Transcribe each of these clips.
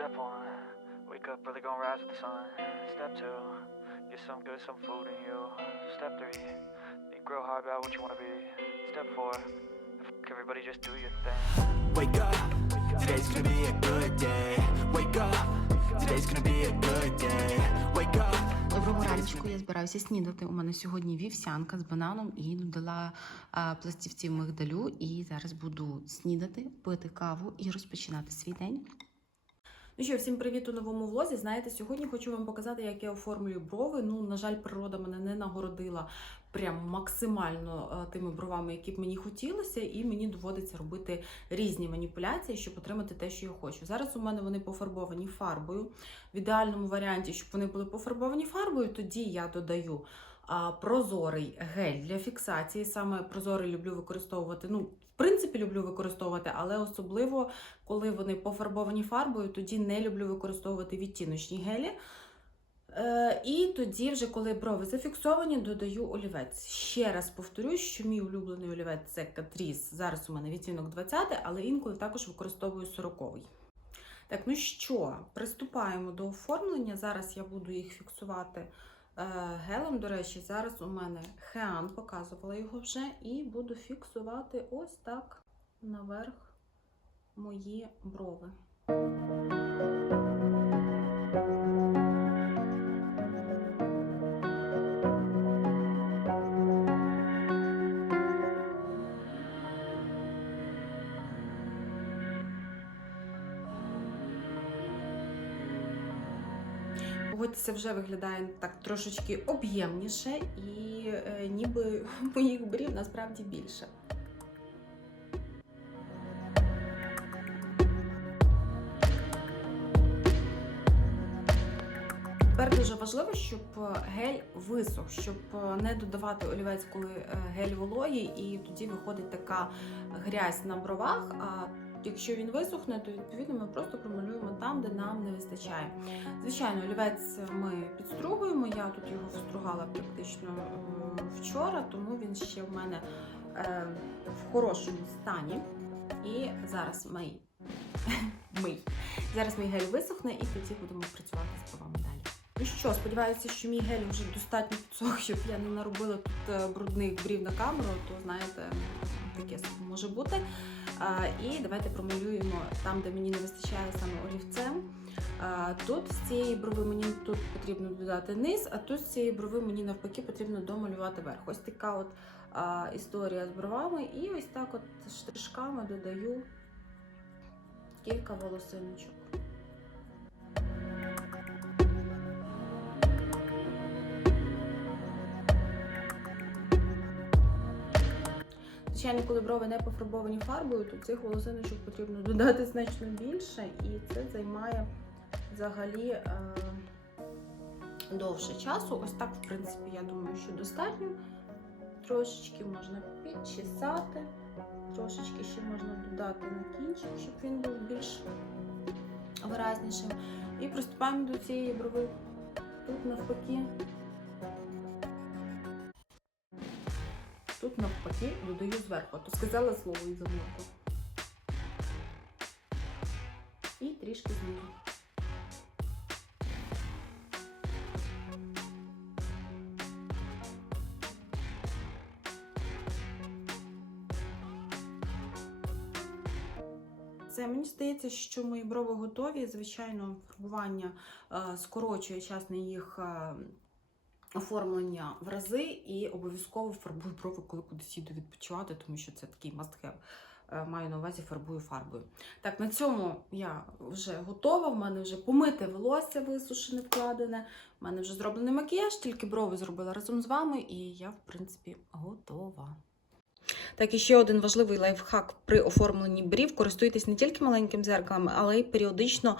Step one, wake up early, gonna rise with the sun. Step two, get some good, some food in you. Step three, think real hard about what you wanna be. Step four, everybody just do your thing. Wake up, today's gonna be a good day. Wake up, today's gonna be a good day. Wake up. Доброго раночку. Я збираюся снідати. У мене сьогодні вівсянка з бананом і додала а, пластівців мигдалю. І зараз буду снідати, пити каву і розпочинати свій день. Ну що, всім привіт у новому влозі. Знаєте, сьогодні хочу вам показати, як я оформлюю брови. Ну, на жаль, природа мене не нагородила прям максимально е, тими бровами, які б мені хотілося, і мені доводиться робити різні маніпуляції, щоб отримати те, що я хочу. Зараз у мене вони пофарбовані фарбою. В ідеальному варіанті, щоб вони були пофарбовані фарбою, тоді я додаю прозорий гель для фіксації. Саме прозорий люблю використовувати. Ну, принципі, люблю використовувати, але особливо коли вони пофарбовані фарбою, тоді не люблю використовувати відтіночні гелі. Е, і тоді, вже коли брови зафіксовані, додаю олівець. Ще раз повторюю, що мій улюблений олівець це Catrice. Зараз у мене відтінок 20, але інколи також використовую 40-й. Так, ну що, приступаємо до оформлення. Зараз я буду їх фіксувати е, гелем. До речі, зараз у мене Хеан, показувала його вже, і буду фіксувати ось так наверх мої брови. Погодьтеся, вже виглядає так трошечки об'ємніше і е, ніби моїх брів насправді більше. Тепер дуже важливо, щоб гель висох, щоб не додавати олівець, коли е, гель вологий, і тоді виходить така грязь на бровах. А якщо він висохне, то відповідно ми просто промалюємо там, де нам не вистачає. Звичайно, олівець ми підстругуємо. Я тут його встругала практично е, вчора, тому він ще в мене е, в хорошому стані. І зараз мий. Зараз мій гель висохне, і тоді будемо працювати з бровами далі. Ну що, сподіваюся, що мій гель вже достатньо підсох, щоб я не наробила тут е, брудних брів на камеру, то знаєте, таке може бути. І давайте промалюємо там, де мені не вистачає саме олівцем. Тут з цієї брови мені тут потрібно додати низ, а тут з цієї брови мені навпаки потрібно домалювати верх. Ось така от історія з бровами. І ось так от штришками додаю кілька волосиночок. Звичайно, коли брови не пофарбовані фарбою, то цих волосиночок потрібно додати значно більше, і це займає взагалі е, довше часу. Ось так, в принципі, я думаю, що достатньо. Трошечки можна підчесати, трошечки ще можна додати на кінчик, щоб він був більш виразнішим. І приступаємо до цієї брови. Тут навпаки. Тут навпаки додаю зверху. То сказала слово і замовку. І трішки знизу. Це мені здається, що мої брови готові. Звичайно, фарбування е, скорочує час на їх е, оформлення в рази і обов'язково фарбую брови, коли кудись їду відпочивати, тому що це такий. Е, Маю на увазі фарбую фарбою. Так, на цьому я вже готова. В мене вже помите волосся висушене, вкладене. У мене вже зроблений макіяж, тільки брови зробила разом з вами, і я, в принципі, готова. Так, і ще один важливий лайфхак при оформленні брів. Користуйтесь не тільки маленьким зеркалом, але й періодично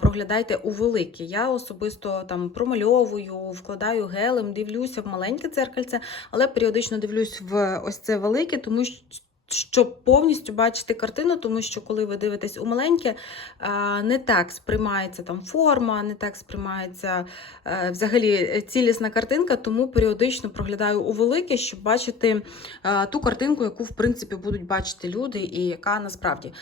проглядайте у великі. Я особисто там промальовую, вкладаю гелем, дивлюся в маленьке дзеркальце, але періодично дивлюсь в ось це велике, тому що. Щоб повністю бачити картину, тому що коли ви дивитесь у маленьке, не так сприймається там форма, не так сприймається е, взагалі цілісна картинка, тому періодично проглядаю у велике, щоб бачити е, ту картинку, яку в принципі будуть бачити люди, і яка насправді.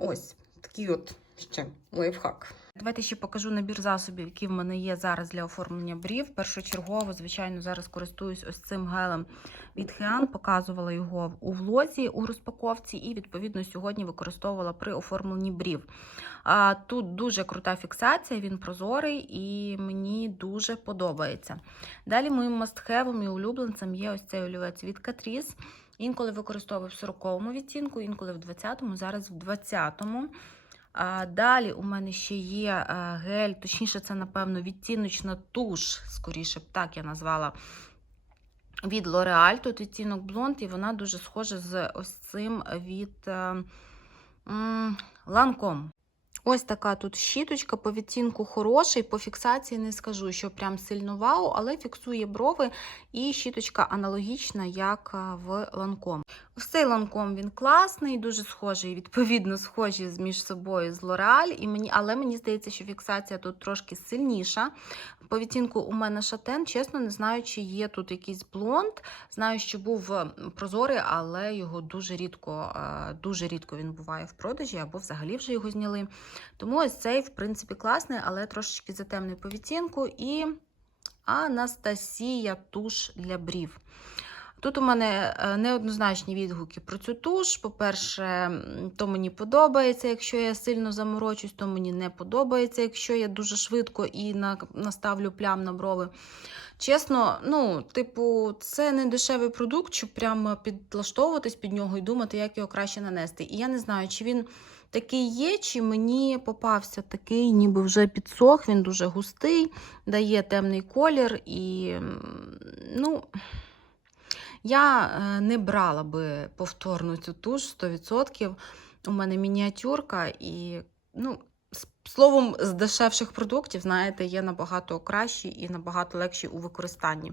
Ось такий от ще лайфхак. Давайте ще покажу набір засобів, які в мене є зараз для оформлення брів. Першочергово, звичайно, зараз користуюсь ось цим гелем від Хеан. Показувала його у влозі у розпаковці, і відповідно сьогодні використовувала при оформленні брів. Тут дуже крута фіксація, він прозорий і мені дуже подобається. Далі моїм мастхевом і улюбленцем є ось цей олівець від Catrice. Інколи використовую в 40-му відтінку, інколи в 20-му, зараз в 20-му. Далі у мене ще є е, гель, точніше, це, напевно, відтіночна туш, скоріше б так я назвала. Від L'Oreal, тут відтінок блонд, і вона дуже схожа з ось цим від ланком. Lancome. Ось така тут щіточка по відтінку хороший, по фіксації не скажу, що прям сильно вау, але фіксує брови і щіточка аналогічна, як е, в Lancome. Цей ланком він класний, дуже схожий, відповідно, схожі між собою з і мені, але мені здається, що фіксація тут трошки сильніша. По відтінку у мене шатен, чесно, не знаю, чи є тут якийсь блонд. Знаю, що був прозорий, але його дуже рідко, е, дуже рідко він буває в продажі, або взагалі вже його зняли. Тому ось цей, в принципі, класний, але трошечки затемний по відтінку. І Анастасія туш для брів. Тут у мене е, неоднозначні відгуки про цю туш. По-перше, то мені подобається, якщо я сильно заморочусь, то мені не подобається, якщо я дуже швидко і наставлю плям на брови. Чесно, ну, типу, це не дешевий продукт, щоб прямо підлаштовуватись під нього і думати, як його краще нанести. І я не знаю, чи він такий є, чи мені попався такий, ніби вже підсох, він дуже густий, дає темний колір і, ну. Я е, не брала би повторно цю туш 100%. У мене мініатюрка і, ну, словом, з дешевших продуктів, знаєте, є набагато кращі і набагато легші у використанні.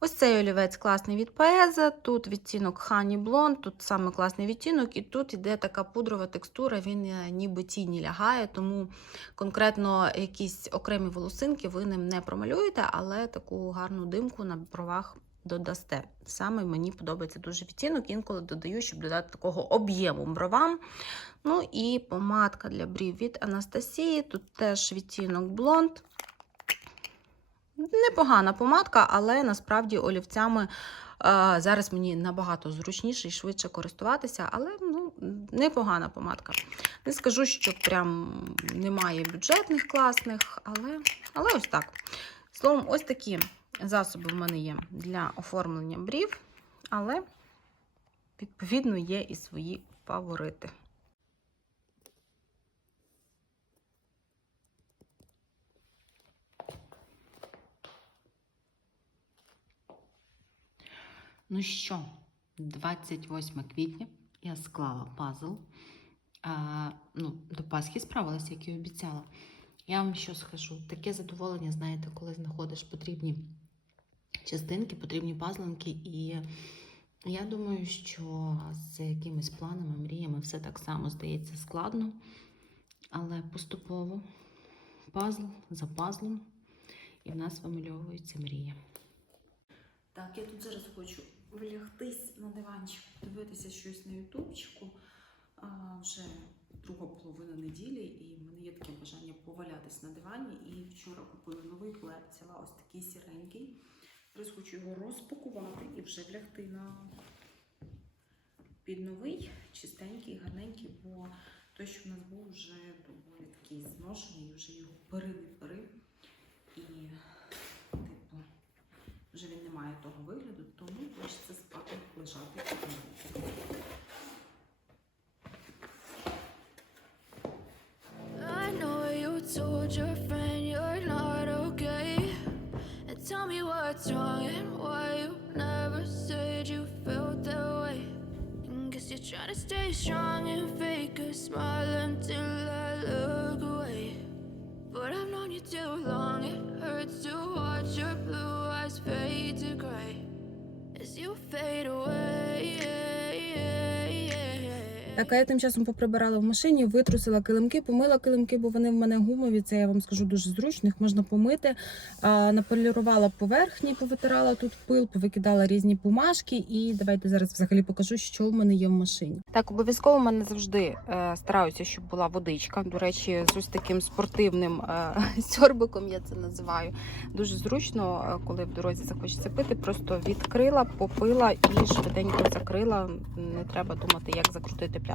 Ось цей олівець класний від Паеза, тут відтінок Honey Blonde, тут саме класний відтінок, і тут іде така пудрова текстура, він е, ніби тіні лягає, тому конкретно якісь окремі волосинки ви ним не промалюєте, але таку гарну димку на бровах додасте. Саме мені подобається дуже відтінок, інколи додаю, щоб додати такого об'єму бровам. Ну і помадка для брів від Анастасії. Тут теж відтінок блонд. Непогана помадка, але насправді олівцями е, зараз мені набагато зручніше і швидше користуватися, але ну, непогана помадка. Не скажу, що прям немає бюджетних класних, але, але ось так. Словом, ось такі засоби в мене є для оформлення брів, але, відповідно, є і свої фаворити. Ну що, 28 квітня я склала пазл. А, ну, до Пасхи справилася, як і обіцяла. Я вам що скажу? Таке задоволення, знаєте, коли знаходиш потрібні частинки, потрібні пазлинки. І я думаю, що з якимись планами, мріями все так само здається складно, але поступово пазл за пазлом, і в нас вимальовується мрія. Так, я тут зараз хочу влягтись на диванчик, дивитися щось на ютубчику. Вже друга половина неділі, і в мене є таке бажання повалятись на дивані. І вчора купила новий плед, взяла ось такий сіренький. Зараз хочу його розпакувати і вже влягти на під новий, чистенький, гарненький, бо той, що в нас був, вже доволі такий зношений, вже його пери не пери. І, типу, вже він не має того вигляду, тому хочеться спати, лежати stay strong and fake a smile until Так, я тим часом поприбирала в машині, витрусила килимки, помила килимки, бо вони в мене гумові. Це я вам скажу дуже зручно, їх можна помити. А, наполірувала поверхні, повитирала тут пил, повикидала різні бумажки. І давайте зараз взагалі покажу, що в мене є в машині. Так, обов'язково в мене завжди е, стараюся, щоб була водичка. До речі, з ось таким спортивним е, сьорбиком я це називаю. Дуже зручно, е, коли в дорозі захочеться пити, просто відкрила, попила і швиденько закрила. Не треба думати, як закрутити пляшку.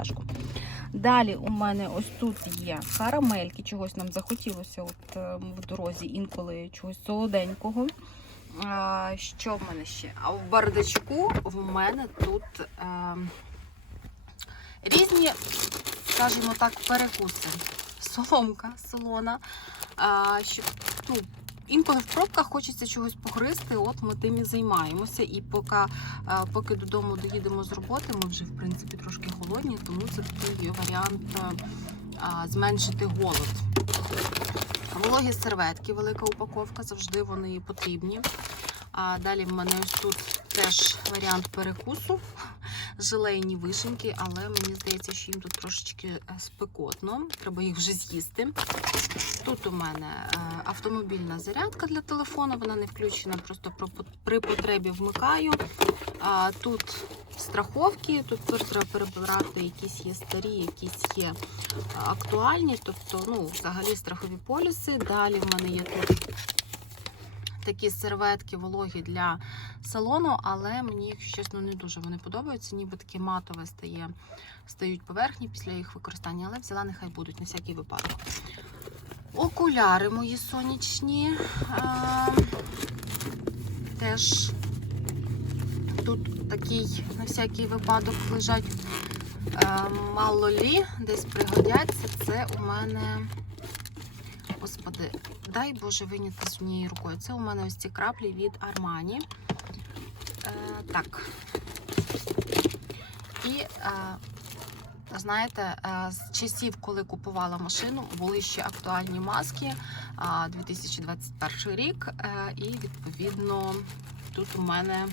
Далі у мене ось тут є карамельки, чогось нам захотілося от, е, в дорозі інколи чогось солоденького. А, що в мене ще? А в бардачку в мене тут. Е, різні, скажімо так, перекуси. Соломка солона. А, що, ну, інколи в пробках хочеться чогось погризти, от ми тим і займаємося. І поки, поки додому доїдемо з роботи, ми вже, в принципі, трошки голодні, тому це такий варіант а, зменшити голод. Вологі серветки, велика упаковка, завжди вони потрібні. А далі в мене тут теж варіант перекусу желейні вишеньки, але мені здається, що їм тут трошечки е, спекотно. Треба їх вже з'їсти. Тут у мене е, автомобільна зарядка для телефона, вона не включена, просто при потребі вмикаю. Тут страховки, тут треба перебирати, якісь є старі, якісь є е, актуальні, тобто, ну, взагалі страхові поліси. Далі в мене є тут такі серветки вологі для салону, але мені, якщо чесно, не дуже вони подобаються. Ніби таке матове стає, стають поверхні після їх використання, але взяла нехай будуть на всякий випадок. Окуляри мої сонячні. А, теж тут такий на всякий випадок лежать а, мало лі, десь пригодяться. Це у мене. Господи, дай Боже виняти з однією рукою. Це у мене ось ці краплі від Armani. Е, так. І, е, знаєте, е, з часів, коли купувала машину, були ще актуальні маски. е, 2021 рік. Е, і, відповідно, тут у мене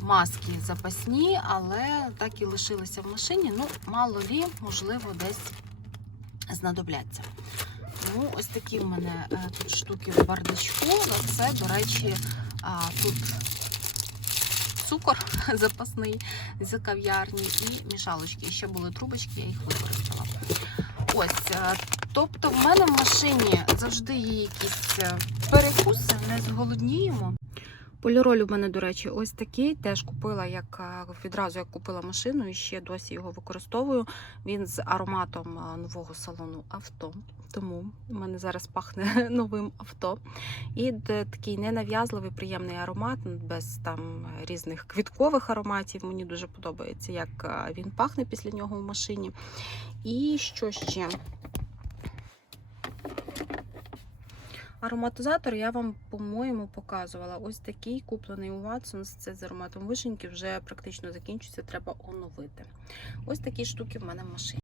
маски запасні, але так і лишилися в машині. Ну, мало лі, можливо, десь знадобляться. Тому ось такі в мене е, тут штуки в бардачку. Це, до речі, тут цукор запасний з кав'ярні і мішалочки. Ще були трубочки, я їх використала. Ось, е, тобто в мене в машині завжди є якісь е, перекуси, не зголодніємо. Поліроль у мене, до речі, ось такий. Теж купила як е, відразу як купила машину і ще досі його використовую. Він з ароматом е, нового салону авто. Тому в мене зараз пахне новим авто. І такий ненав'язливий, приємний аромат, без там різних квіткових ароматів. Мені дуже подобається, як е, він пахне після нього в машині. І що ще? Ароматизатор я вам, по-моєму, показувала. Ось такий куплений у Watsons. Це з ароматом вишеньки, вже практично закінчується, треба оновити. Ось такі штуки в мене в машині.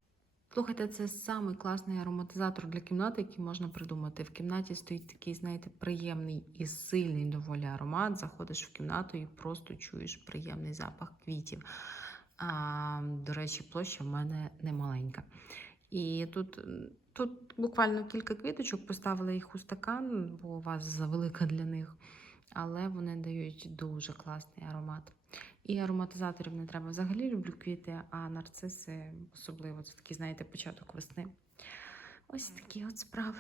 Слухайте, це самий класний ароматизатор для кімнати, який можна придумати. В кімнаті стоїть такий, знаєте, приємний і сильний доволі аромат. Заходиш в кімнату і просто чуєш приємний запах квітів. А, до речі, площа в мене немаленька. І тут, тут буквально кілька квіточок, поставила їх у стакан, бо у вас завелика для них. Але вони дають дуже класний аромат. І ароматизаторів не треба. Взагалі люблю квіти, а нарциси особливо. Це такий, знаєте, початок весни. Ось такі от справи.